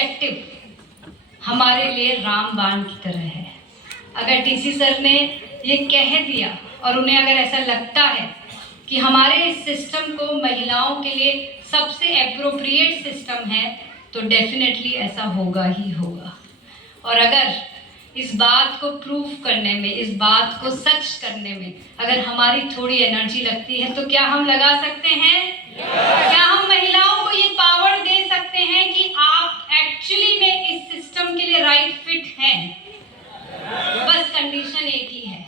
Objective हमारे लिए रामबाण की तरह है। अगर टीसी सर ने ये कह दिया और उन्हें अगर ऐसा लगता है कि हमारे इस सिस्टम को महिलाओं के लिए सबसे एप्रोप्रिएट सिस्टम है, तो डेफिनेटली ऐसा होगा ही होगा। और अगर इस बात को प्रूव करने में, इस बात को सच करने में अगर हमारी थोड़ी एनर्जी लगती है, तो क्या हम लगा सकते हैं? क्या हम महिलाओं को ये पावर दे सकते हैं कि आप एक्चुअली में इस सिस्टम के लिए राइट फिट हैं? बस कंडीशन एक ही है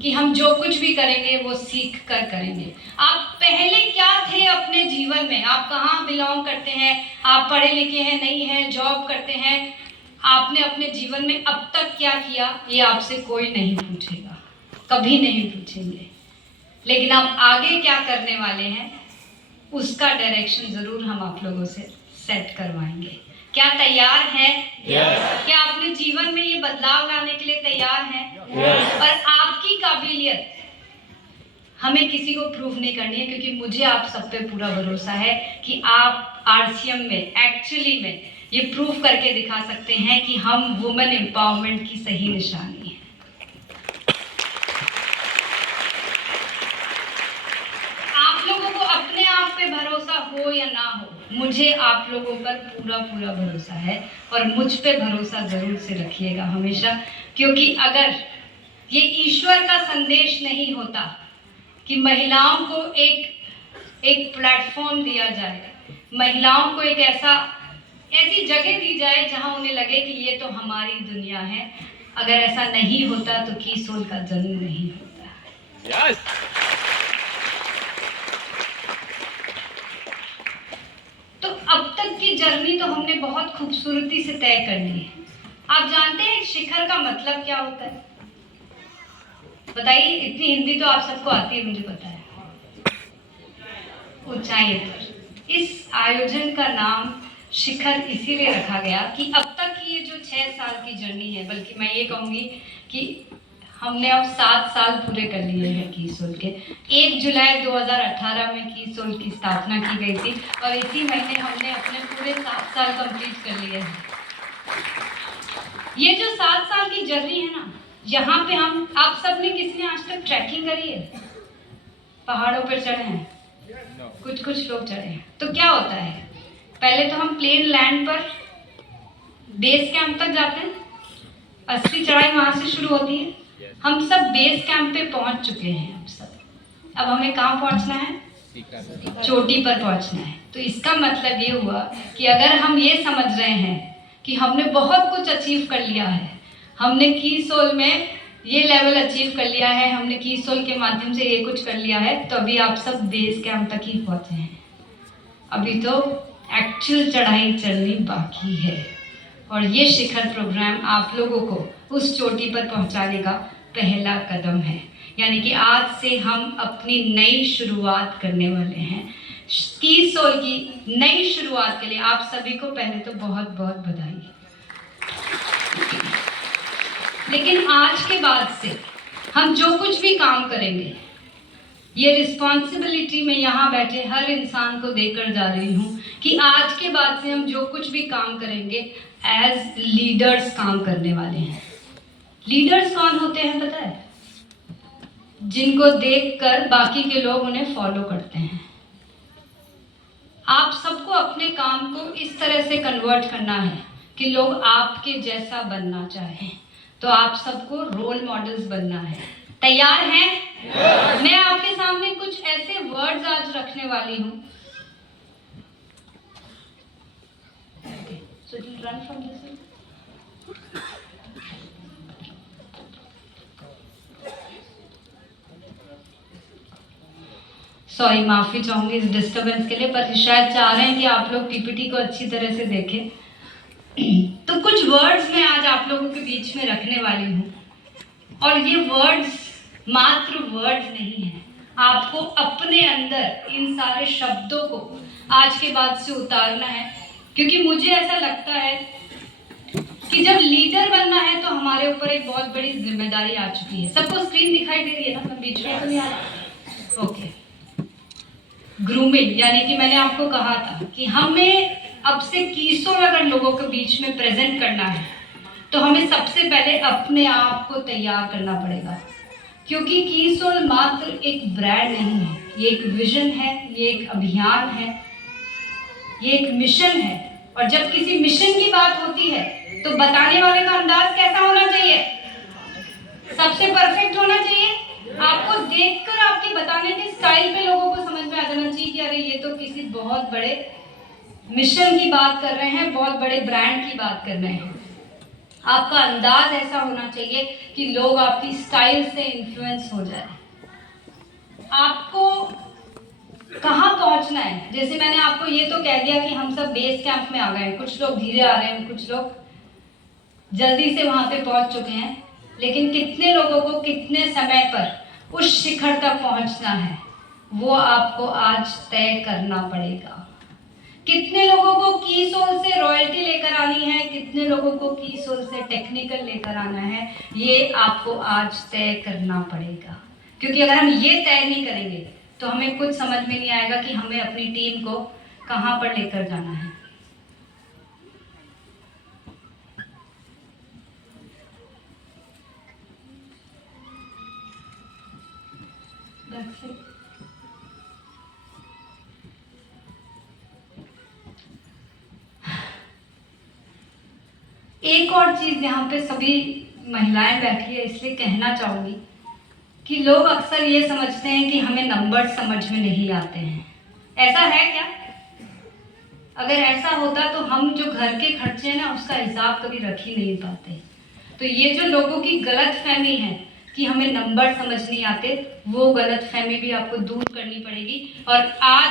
कि हम जो कुछ भी करेंगे वो सीख कर करेंगे। आप पहले क्या थे अपने जीवन में? आप कहाँ बिलोंग करते हैं? आप पढ़े लिखे हैं, नहीं हैं, जॉब करते हैं? आपने अपने जीवन में अब तक क्या किया, ये आपसे कोई नहीं पूछेगा, कभी नहीं पूछेंगे। लेकिन आप आगे क्या करने वाले हैं, उसका डायरेक्शन जरूर हम आप लोगों से सेट करवाएंगे। क्या तैयार हैं? क्या अपने जीवन में ये बदलाव लाने के लिए तैयार हैं? और आपकी काबिलियत हमें किसी को प्रूव नहीं करनी है, क्योंकि मुझे आप सब पे पूरा भरोसा है कि आप आरसीएम में एक्चुअली में ये प्रूव करके दिखा सकते हैं कि हम वुमेन एम्पावरमेंट की सही निशानी है। आप लोगों को अपने आप पे भरोसा हो या ना हो, मुझे आप लोगों पर पूरा पूरा भरोसा है। और मुझ पे भरोसा जरूर से रखिएगा हमेशा, क्योंकि अगर ये ईश्वर का संदेश नहीं होता कि महिलाओं को एक प्लेटफॉर्म दिया जाए, महिलाओं को एक ऐसी जगह दी जाए जहां उन्हें लगे कि ये तो हमारी दुनिया है, अगर ऐसा नहीं होता तो कीसोल का जन्म नहीं होता। yes! तो अब तक की जर्नी तो हमने बहुत खूबसूरती से तय कर ली है। आप जानते हैं शिखर का मतलब क्या होता है? बताइए, इतनी हिंदी तो आप सबको आती है, मुझे पता है। ऊंचाई पर। इस आयोजन का नाम शिखर इसीलिए रखा गया कि अब तक की ये जो 6 साल की जर्नी है, बल्कि मैं ये कहूँगी कि हमने अब 7 साल पूरे कर लिए हैं कीसोल के। 1 जुलाई 2018 में कीसोल की स्थापना की गई थी और इसी महीने हमने अपने पूरे 7 साल कंप्लीट कर लिए हैं। ये जो 7 साल की जर्नी है ना, यहाँ पे आप सब ने किसने आज तक ट्रैकिंग करी है? पहाड़ों पर चढ़े हैं? कुछ लोग चढ़े हैं। तो क्या होता है, पहले तो हम प्लेन लैंड पर बेस कैंप तक जाते हैं, असली चढ़ाई वहां से शुरू होती है। हम सब बेस कैंप पे पहुंच चुके हैं अब हमें कहाँ पहुंचना है? चोटी पर पहुंचना है। तो इसका मतलब ये हुआ कि अगर हम ये समझ रहे हैं कि हमने बहुत कुछ अचीव कर लिया है, हमने कीसोल में ये लेवल अचीव कर लिया है, हमने कीसोल के माध्यम से ये कुछ कर लिया है, तो अभी आप सब बेस कैंप तक ही पहुंचे हैं। अभी तो एक्चुअल चढ़ाई चलनी बाकी है और ये शिखर प्रोग्राम आप लोगों को उस चोटी पर पहुंचाने का पहला कदम है। यानी कि आज से हम अपनी नई शुरुआत करने वाले हैं। कीसोल की नई शुरुआत के लिए आप सभी को पहले तो बहुत बहुत बधाई। लेकिन आज के बाद से हम जो कुछ भी काम करेंगे, ये रिस्पॉन्सिबिलिटी मैं यहाँ बैठे हर इंसान को देकर जा रही हूँ कि आज के बाद से हम जो कुछ भी काम करेंगे एज लीडर्स काम करने वाले हैं। लीडर्स कौन होते हैं पता है? जिनको देखकर बाकी के लोग उन्हें फॉलो करते हैं। आप सबको अपने काम को इस तरह से कन्वर्ट करना है कि लोग आपके जैसा बनना चाहें। तो आप सबको रोल मॉडल्स बनना है। तैयार हैं? मैं आपके सामने कुछ ऐसे वर्ड्स आज रखने वाली हूँ। सॉरी, माफी चाहूंगी इस डिस्टरबेंस के लिए, पर शायद चाह रहे हैं कि आप लोग पीपीटी को अच्छी तरह से देखें। तो कुछ वर्ड्स मैं आज आप लोगों के बीच में रखने वाली हूँ और ये वर्ड्स मात्र वर्ड्स नहीं है। आपको अपने अंदर इन सारे शब्दों को आज के बाद से उतारना है, क्योंकि मुझे ऐसा लगता है कि जब लीडर बनना है तो हमारे ऊपर एक बहुत बड़ी जिम्मेदारी आ चुकी है। सबको स्क्रीन दिखाई दे रही है ना? मैं बीच में तो नहीं आ रहा? ओके। ग्रूमिंग, यानी कि मैंने आपको कहा था कि हमें अब से कीसोल अगर लोगों के बीच में प्रेजेंट करना है तो हमें सबसे पहले अपने आप को तैयार करना पड़ेगा, क्योंकि कीसोल मात्र एक ब्रांड नहीं है, ये एक विजन है, ये एक अभियान है, ये एक मिशन है। और जब किसी मिशन की बात होती है तो बताने वाले का अंदाज कैसा होना चाहिए? सबसे परफेक्ट होना चाहिए। आपको देखकर आपके बताने के स्टाइल पे लोगों को समझ में आ जाना चाहिए कि अरे ये तो किसी बहुत बड़े मिशन की बात कर रहे हैं, बहुत बड़े ब्रांड की बात कर रहे हैं। आपका अंदाज ऐसा होना चाहिए कि लोग आपकी स्टाइल से इन्फ्लुएंस हो जाए। आपको कहाँ पहुंचना है? जैसे मैंने आपको ये तो कह दिया कि हम सब बेस कैंप में आ गए हैं, कुछ लोग धीरे आ रहे हैं, कुछ लोग जल्दी से वहां पे पहुंच चुके हैं, लेकिन कितने लोगों को कितने समय पर उस शिखर तक पहुंचना है वो आपको आज तय करना पड़ेगा। कितने लोगों को कीसोल से रॉयल्टी लेकर आनी है, कितने लोगों को कीसोल से टेक्निकल लेकर आना है, ये आपको आज तय करना पड़ेगा। क्योंकि अगर हम ये तय नहीं करेंगे तो हमें कुछ समझ में नहीं आएगा कि हमें अपनी टीम को कहाँ पर लेकर जाना है। That's it. एक और चीज यहाँ पे सभी महिलाएं बैठी है इसलिए कहना चाहूंगी कि लोग अक्सर ये समझते हैं कि हमें नंबर समझ में नहीं आते हैं। ऐसा है क्या? अगर ऐसा होता तो हम जो घर के खर्चे हैं ना उसका हिसाब कभी रख ही नहीं पाते। तो ये जो लोगों की गलत फहमी है कि हमें नंबर समझ नहीं आते, वो गलत फहमी भी आपको दूर करनी पड़ेगी। और आज